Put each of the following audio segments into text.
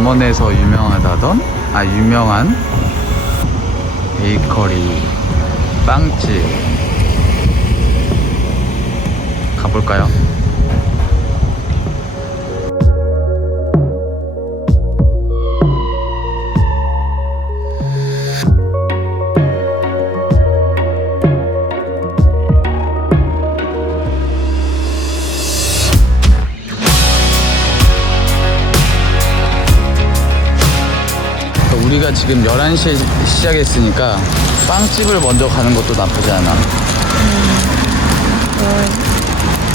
남원에서 유명하다던 아 유명한 베이커리 빵집 가볼까요? 우리가 지금 11시에 시작했으니까 빵집을 먼저 가는 것도 나쁘지 않아.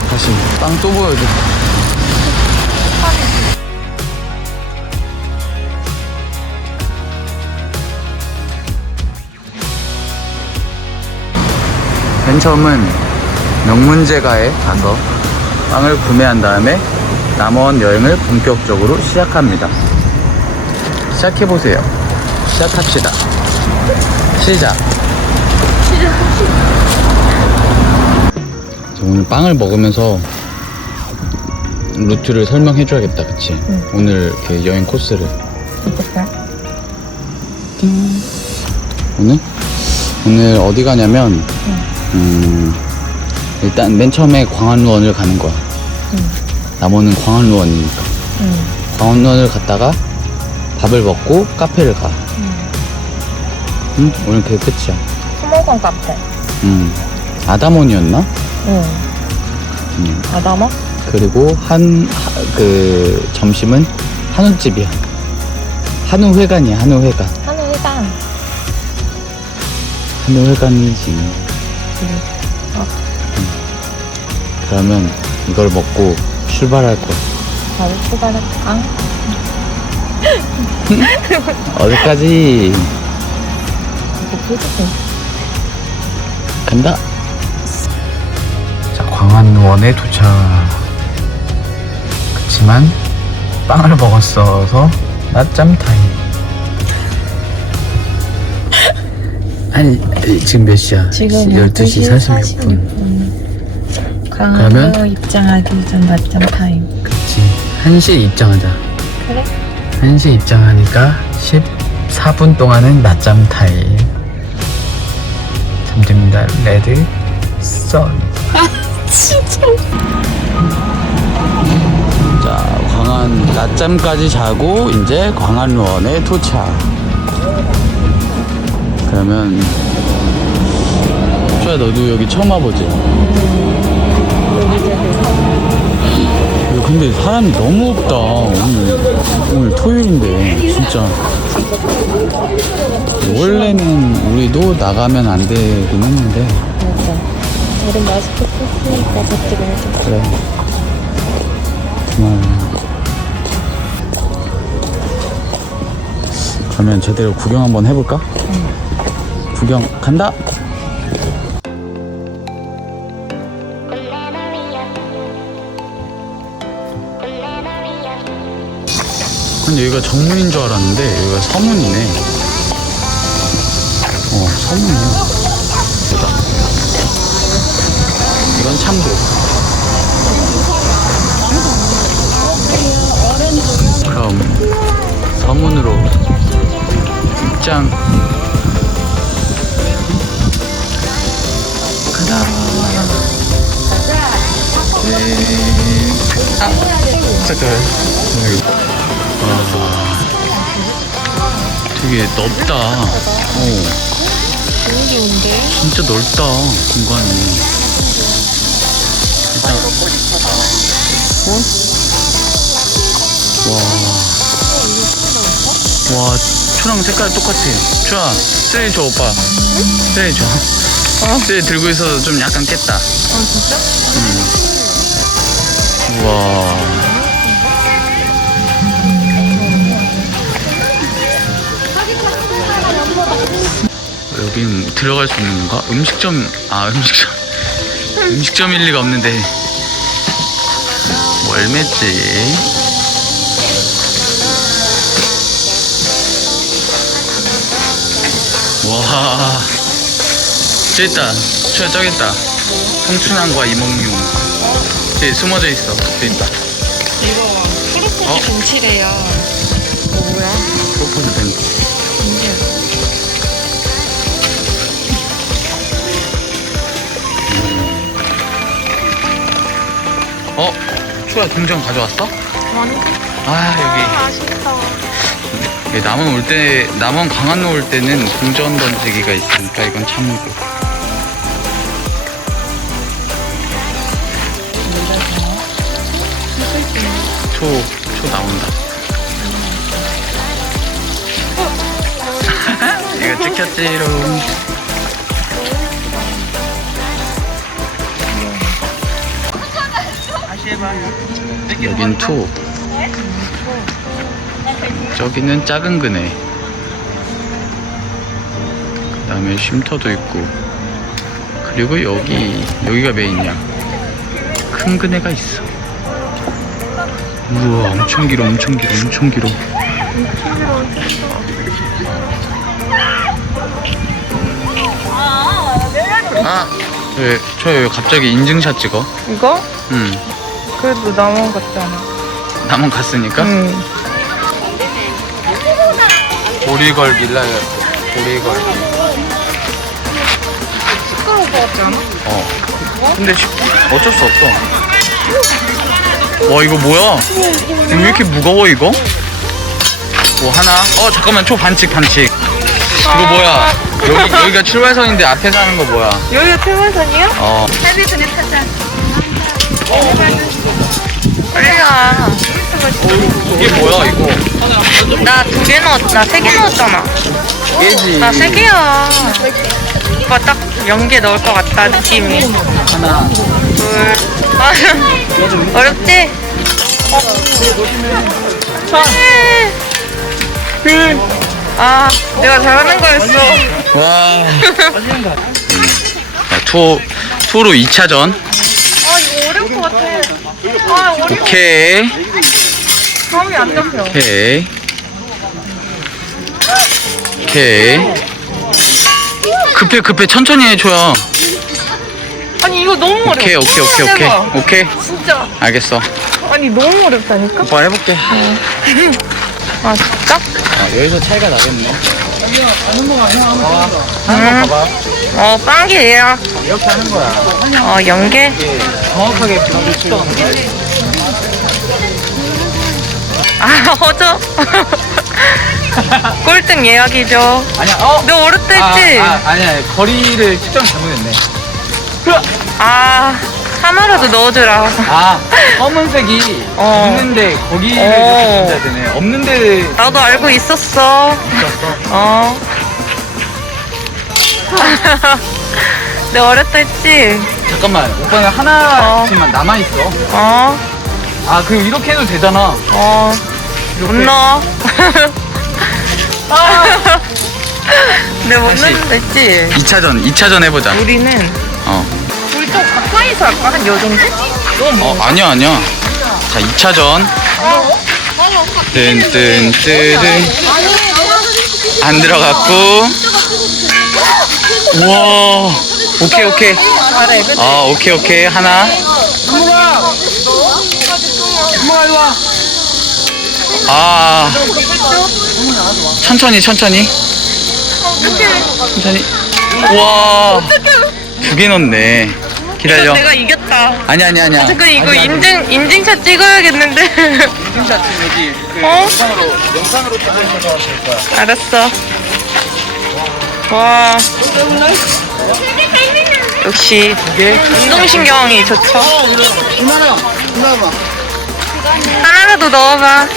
다시 빵 또 보여줘. 맨 처음은 명문제가에 가서 빵을 구매한 다음에 남원 여행을 본격적으로 시작합니다. 시작해보세요. 시작합시다. 시작. 저 오늘 빵을 먹으면서 루트를 설명해줘야겠다, 그치? 응. 오늘 이렇게 여행 코스를. 어땠어요? 띵. 오늘? 오늘 어디 가냐면, 음, 일단 맨 처음에 광안루원을 가는 거야. 응. 남원은 광안루원이니까. 응. 광안루원을 갔다가 밥을 먹고 카페를 가. 응. 응? 오늘 그게 끝이야. 수목원 카페. 음. 아다몬이었나? 응. 음. 아다마? 그리고 한, 하- 그, 점심은 한우집이야. 한우회관이야, 한우회관. 한우회관. 한우회관이지. 어, 그러면 이걸 먹고 출발할 거야. 바로 출발할까? 어디까지. 간다. 자, 광안원에 도착. 그치만, 빵을 먹었어서 낮잠 타임. 아니, 지금 몇 시야? 지금 12시 46분. 강화로 그러면? 입장하기 전 낮잠 타임. 그치. 1시에 입장하자. 그래? 1시에 입장하니까 14분 동안은 낮잠 타임. 잠듭니다. 레드 선. 진짜. 자, 광안 낮잠까지 자고 이제 광안루원에 도착. 그러면 수야 너도 여기 처음 와보지? 야, 근데 사람이 너무 없다. 오늘 오늘 토요일인데 진짜. 원래는 우리도 나가면 안 되긴 했는데. 맞아. 우린 마스크 썼으니까 젖지 말자. 그래. 고마워 그러면 제대로 구경 한번 해볼까? 구경 간다 근데 여기가 정문인 줄 알았는데 여기가 서문이네. 어 서문이야. 이건 참고. 그럼 서문으로 입장. 가자. 네. 아 잠깐만 와 되게 넓다 어 좋은데? 진짜 넓다 공간이 일단 어? 와. 와, 초랑 색깔 똑같아. 초아, 쓰레기 줘, 오빠. 쓰레기 줘. 쓰레기 들고 있어서 좀 약간 깼다. 아, 진짜? 우와. 여긴 들어갈 수 있는 건가? 음식점, 아, 음식점. 음식점일 리가 없는데. 뭐 얼마지? 와. 저기 있다. 저, 저기 있다. 성춘항과 이몽룡. 저기 숨어져 있어. 저기 있다. 이거 크리스마스 어? 김치래요. 뭐야? 프로포즈 밴드. 어? 추야 동전 가져왔어? 아니, 아 아쉽다. 여기 남원 올 때 남원 강안로 올 때는 동전 던지기가 있으니까 이건 참고 초, 초 나온다 이거 찍혔지롱 여긴 투. 저기는 작은 그네. 그 다음에 쉼터도 있고. 그리고 여기 여기가 메인이야 큰 그네가 있어. 우와 엄청 길어 엄청 길어 엄청 길어. 아, 왜, 저 왜 갑자기 인증샷 찍어? 이거? 응. 그래도 나만 같잖아. 남원 갔으니까? 응. 보리걸 빌라요. 보리걸. 시끄러울 것 같지 않아? 어. 근데 시- 어쩔 수 없어. 와 이거 뭐야? 이거 왜 이렇게 무거워 이거? 뭐 하나? 어 잠깐만 초 반칙 반칙. 이거 뭐야? 여기 여기가 출발선인데 앞에서 하는 거 뭐야? 여기가 퇴근선이야? 어. 빨리 그네 타자. 빨리 가. 이게 뭐야 이거? 나 두 개 넣었, 나세 개 넣었잖아. 깨지. 나 세 개야. 오빠 딱 연계 넣을 것 같다, 느낌이. 하나. 둘. 아, 어렵지? 네. 아, 내가 잘하는 거였어. 와. 자, 투 투로 2차전. 아, 어려울 것 같아. 아, 어려워. 오케이. 감이 안 잡혀. 오케이. 오케이. 급해 급해 천천히 해 줘요. 아니, 이거 너무 어려워. 오케이 오케이 오케이 오케이 해봐. 오케이. 진짜. 알겠어. 아니, 너무 어렵다니까? 오빠 해볼게. 아, 진짜? 아, 여기서 차이가 나겠네. 봐봐. 어, 빵기예요. 이렇게 하는 거야. 어, 연계? 정확하게 부딪히는 거. 아, 허접. 꼴등 예약이죠. 아니야. 어. 너 어렵다 했지? 아, 아, 아니야. 거리를 측정 잘못했네. 아, 하나라도 넣어주라. 아, 검은색이 어. 있는데 거기를 어. 이렇게 되네. 없는데 나도 알고 있었어. 있었어. 어. 내가 어렵다 했지? 잠깐만. 오빠는 하나씩만 남아 있어. 어, 아, 그럼 이렇게 해도 되잖아. 어. 못 넣어. 내가 못 다시. 넣는다 했지? 2차전, 2차전 해보자. 우리는 어. 우리 좀 가까이서 할까? 한 요 정도? 너무 어, 아니야, 아니야. 자, 2차전. 뜬뜬뜨든. 안 들어갔고. 우와. 오케이, 오케이. 아, 오케이, 오케이. 하나. 아. 천천히, 천천히. 천천히. 와. 두 개 넣네. 기다려. 내가 이겼다. 아니, 아니, 아니야. 잠깐 이거 인증 인증샷 찍어야겠는데. 인증샷 여기 그 어? 영상으로 영상으로 찍어서 될 거야. 알았어. 와. 역시 운동신경이 좋죠. 이만아, 이만아. 하나라도 넣어봐.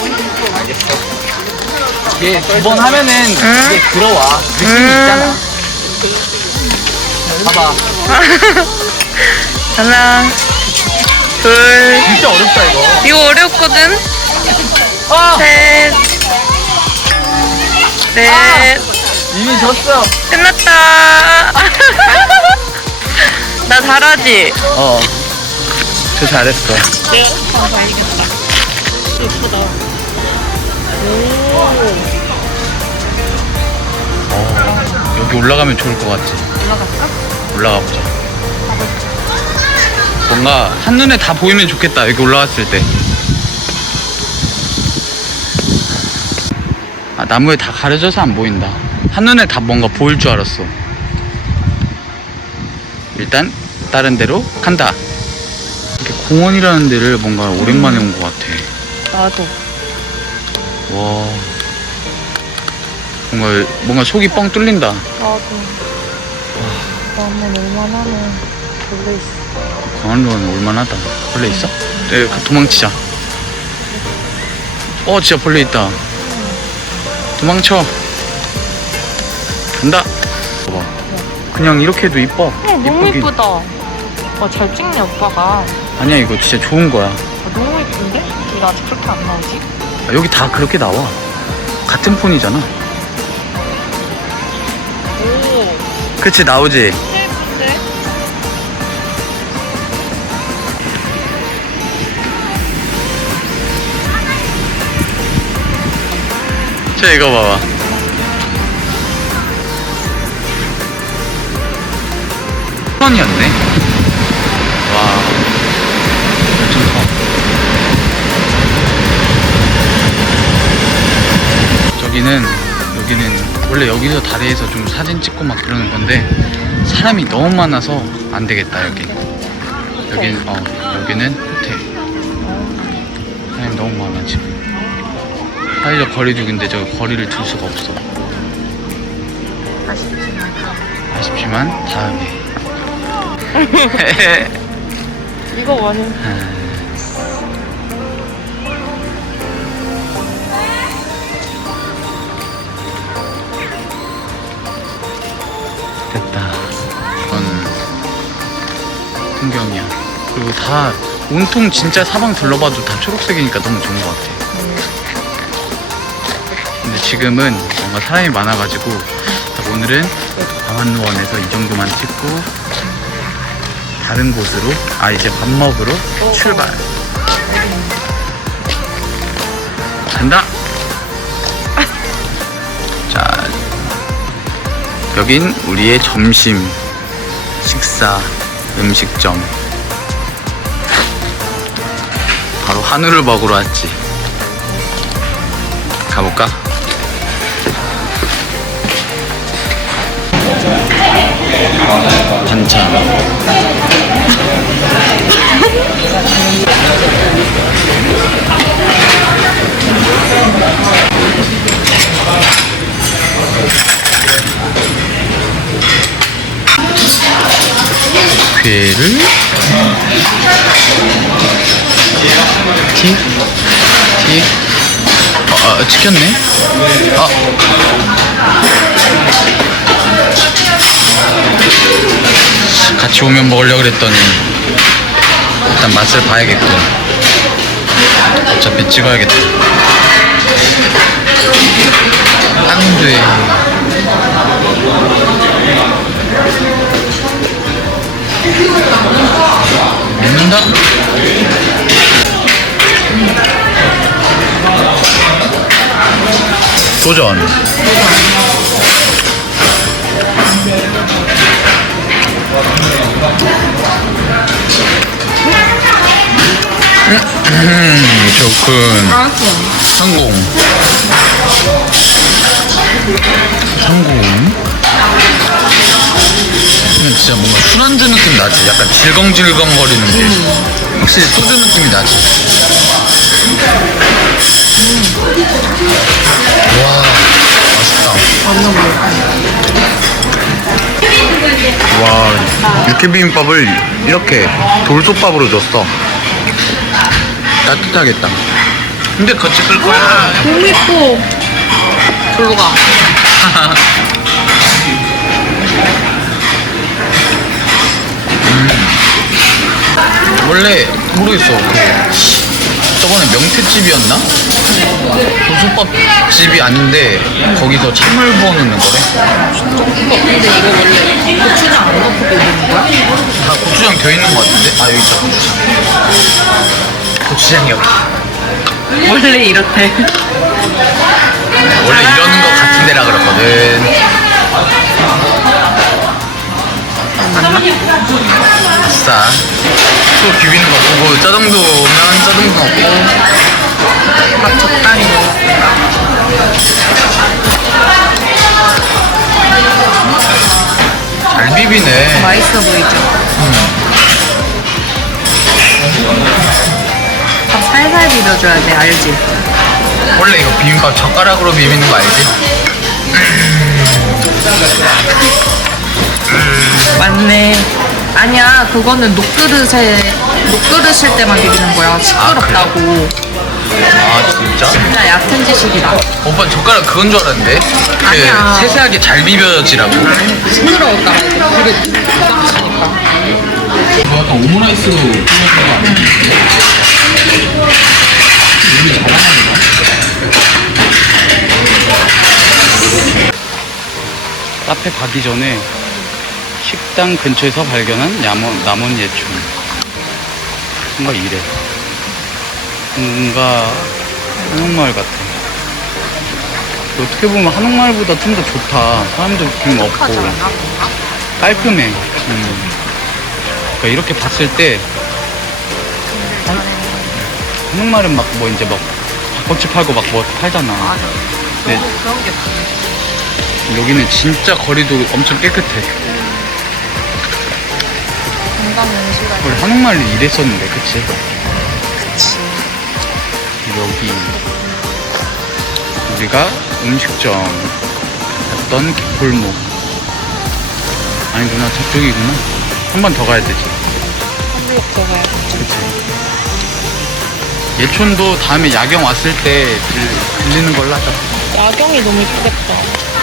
이게 두 번 하면은 응? 이게 들어와 느낌이 음. 있잖아. 봐봐, 하나, 둘. 진짜 어렵다 이거. 이거 어렵거든. 아, 셋, 넷. 이미 졌어. 끝났다. 나 잘하지? 어, 저 잘했어. 어, 여기 올라가면 좋을 것 같지. 올라갈까? 올라가 보자. 뭔가 한눈에 다 보이면 좋겠다. 여기 올라갔을 때. 아, 나무에 다 가려져서 안 보인다. 한눈에 다 뭔가 보일 줄 알았어. 일단 다른 데로 간다. 이렇게 공원이라는 데를 뭔가 오랜만에 온 것 같아. 나도. 와. 뭔가 뭔가 속이 뻥 뚫린다. 나도. 나만 얼마나는 원래 있어. 강한로는 올만하다. 벌레 있어? 네, 그 도망치자. 어, 진짜 벌레 있다. 도망쳐. 간다. 봐봐. 그냥 이렇게 해도 이뻐. 어, 너무. 이쁘다. 와, 잘 찍네, 오빠가. 아니야, 이거 진짜 좋은 거야. 아, 너무 이쁜데? 이거 아직 그렇게 안 나오지? 아, 여기 다 그렇게 나와. 같은 폰이잖아. 오, 그치, 나오지? 자, 이거 봐봐. 폰이었네. 와. 엄청 커. 저기는, 여기는, 원래 여기서 다리에서 좀 사진 찍고 막 그러는 건데, 사람이 너무 많아서 안 되겠다, 여기. 여기는, 어, 여기는 호텔. 사람이 너무 많아, 지금. 사회적 거리두기인데 저 거리를 둘 수가 없어. 아쉽지만. 아쉽지만 다음에. 이거 완전 됐다. 이건 풍경이야. 그리고 다 온통 진짜 사방 둘러봐도 다 초록색이니까 너무 좋은 것 같아. 지금은 뭔가 사람이 많아가지고 오늘은 강한루원에서 이 정도만 찍고 다른 곳으로 아 이제 밥 먹으러 출발. 간다. 자 여긴 우리의 점심 식사 음식점 바로 한우를 먹으러 왔지 가볼까? 반찬 괴를 티? 티? 아, 아 찍혔네? 아 같이 오면 먹으려고 그랬더니 일단 맛을 봐야겠군 어차피 찍어야겠다. 안돼 먹는다? 도전 좋군. 성공. 성공. 근데 진짜 뭔가 술안주 느낌 나지? 약간 질겅질겅 거리는 게. 확실히 소주 느낌이 나지? 와, 맛있다. 와, 육회비빔밥을 이렇게 돌솥밥으로 줬어. 따뜻하겠다. 근데 같이 끌 거야. 너무 예뻐. 절로 가. 원래 모르겠어. 그 저번에 명태집이었나? 고수밥집이 아닌데 거기서 찬물 부어놓는 거래. 근데 이거 원래 고추장 안 넣고 먹는 거야? 다 고추장 돼 있는 거 같은데? 아 여기 있다 고추장. 고추장 여기. 원래 이렇대. 원래 이러는 거 같은 데라 그랬거든. 아싸. 또 비비는 거 보고 짜장도 오면 짜장도 먹고 밥 적당히. 잘 비비네. 맛있어 보이죠? 밥 살살 비벼줘야 돼, 알지? 원래 이거 비빔밥 젓가락으로 비비는 거 알지? 맞네. 아니야, 그거는 녹그릇에, 녹그릇일 때만 비비는 거야. 시끄럽다고. 아 진짜? 진짜 얕은 지식이다. 오빠 젓가락 그건 줄 알았는데 그 아니야. 세세하게 잘 비벼지라고 싱그러울까 봐 이제 그릇 부담스니까. 약간 오므라이스로 뿌려진 거 아니야? 우리 잘하나 카페 가기 전에 식당 근처에서 발견한 남원, 남원 예충. 뭔가 이래. 뭔가 한옥마을 같아. 어떻게 보면 한옥마을보다 좀 더 좋다. 사람도 좀 없고. 깔끔해. 음. 그러니까 이렇게 봤을 때 한- 한옥마을은 막 뭐 이제 막 닭꼬치 팔고 막 뭐 팔잖아 네. 그런 게. 여기는 진짜 거리도 엄청 깨끗해 건강. 원래 한옥마을이 이랬었는데 그치? 그치. 여기 우리가 음식점 갔던 골목 아니구나 저쪽이구나 한 번 더 가야 되지 한국 들어가야 그치 예촌도 다음에 야경 왔을 때 들, 들리는 걸로 하자 야경이 너무 이쁘겠다.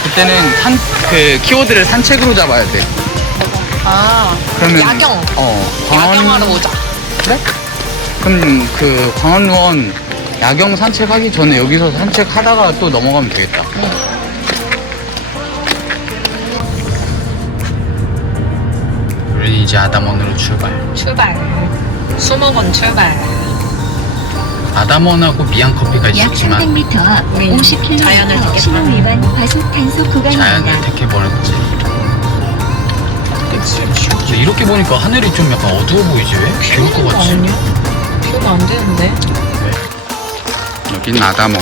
그때는 산, 그 키워드를 산책으로 잡아야 돼 아, 그러면 야경. 어 광원 야경하러 오자. 그래? 그럼 그 광원루원 야경 산책하기 전에 여기서 산책하다가 또 넘어가면 되겠다. 우 이제 아담원으로 출발. 출발. 수목원 출발. 아담원하고 미안커피가 약 있었지만 300m 앞 우린 50km 자연을 택했다. 신호 위반 과속 단속 구간입니다. 자연을 택해버렸지. 그치. 이렇게 보니까 하늘이 좀 약간 어두워 보이지 왜? 비올 것 같지? 아니야? 비오면 안 되는데. 여긴 아담원.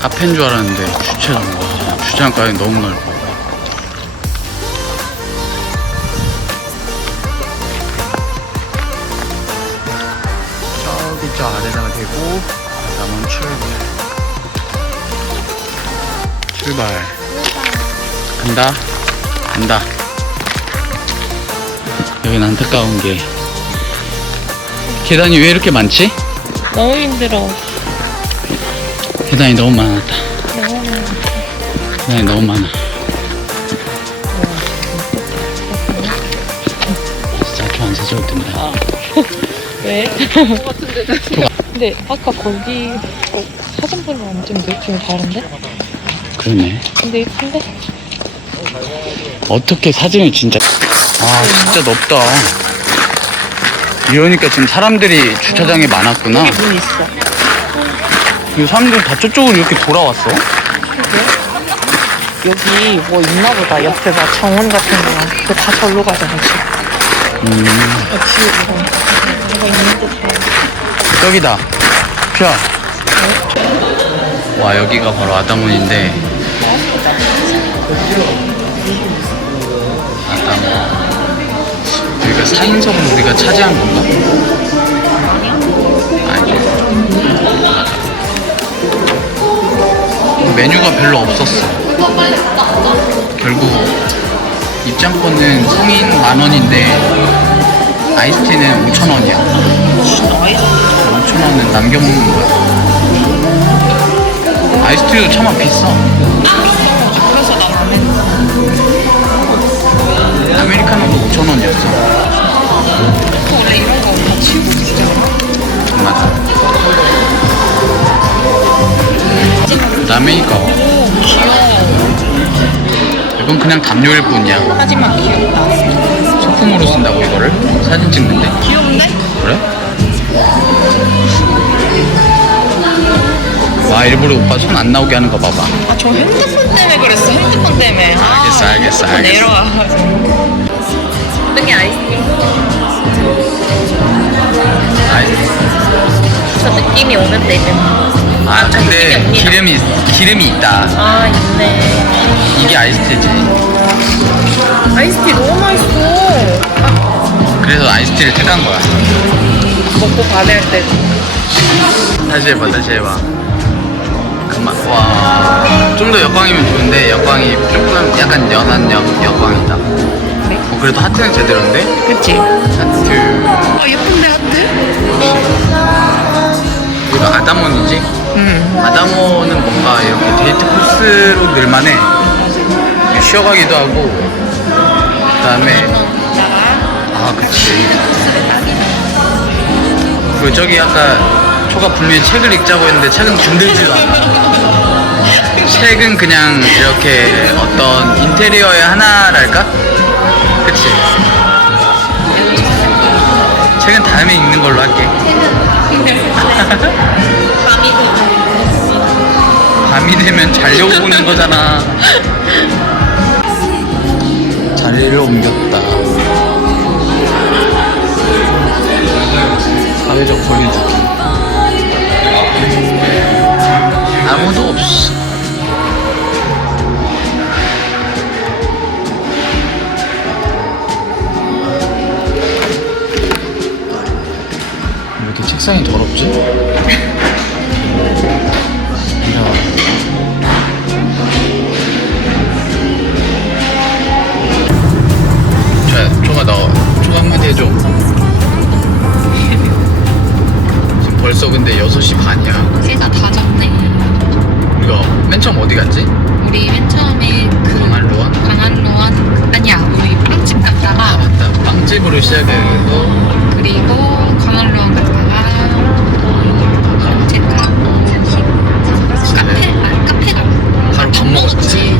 카페인 줄 알았는데 주차장. 와, 주차장까지 너무 넓어. 대고 아담원 출발. 출발. 간다. 간다. 여긴 안타까운 게 계단이 왜 이렇게 많지? 너무 힘들어. 계단이 너무 많았다. 너무 계단이 너무 많아. 진짜 학교 안 사줘도 된다. 왜? 근데 아까 거기 어, 사진 보면 완전 느낌이 다른데? 그러네. 근데 이쁜데? 어떻게 사진을 진짜. 아, 진짜 넓다. 이러니까 지금 사람들이 주차장에 많았구나. 문 있어. 이 사람들 다 저쪽으로 이렇게 돌아왔어. 여기 뭐 있나 보다. 옆에 막 정원 같은 거. 그거 다 절로 가잖아, 지금. 음, 역시 이거 뭐가 있는 듯 한. 저기다. 자. 와, 여기가 바로 아담원인데. 아담원. 여기가 4인석을 우리가 차지한 건가? 아니죠. 맞아. 메뉴가 별로 없었어. 결국 입장권은 성인 만 원인데 아이스티는 5천 원이야. 5천 원은 남겨 먹는 거야. 아이스티도 차마 비싸. 그래서 나는 아메리카노도 5천 원이었어. 원래 이런 거 다 치우고 주잖아. 맞아. 그다음에 이거. 이건 그냥 담요일 뿐이야. 하지만 귀엽다. 소품으로 쓴다고 이거를 사진 찍는데. 귀여운데? 그래? 와 일부러 오빠 손 안 나오게 하는 거 봐봐. 아, 저 핸드폰 때문에 그랬어. 핸드폰 때문에. 아, 알겠어, 알겠어, 핸드폰 알겠어. 내려와. 어떻게 아이스크림? 아이 벌써 느낌이 오는데 지금. 아좀 느낌이 근데 옵니다. 기름이 기름이 있다 아 있네. 이게 아이스티지 아이스티 너무 맛있어. 그래서 아이스티를 택한 거야 먹고 반할 때. 다시 해봐 다시 해봐 그만 와 좀 더 역광이면 좋은데 역광이 조금 약간 연한 역, 역광이다 어, 그래도 하트는 제대로인데? 그치? 하트 어 예쁜데 하트? 이거 아다몬이지? 응. 아다모는 뭔가 이렇게 데이트 코스로 늘만해 쉬어가기도 하고 그 다음에 아 그치 그리고 저기 아까 초가 분명히 책을 읽자고 했는데 책은 건들지도 않아 책은 그냥 이렇게 어떤 인테리어의 하나랄까? 그치 책은 다음에 읽는 걸로 할게 밤이 되면 자려고 보는 거잖아. 자리를 옮겼다. 사회적 거리 두기. 아무도 없어. 왜 이렇게 책상이 더럽지? 이야. 자, 초가 너, 초가 한마디 해줘. 벌써 근데 6시 반이야. 해가 다 졌네. 우리가 맨 처음 어디 갔지? 우리 맨 처음에 그 광안로원? 강한로원 아니야 우리 빵집 아, 갔다가 맞다. 빵집으로 시작해서 그리고 강한로원 갔다가 제가 카페 아 카페가 바로 밥 먹었지.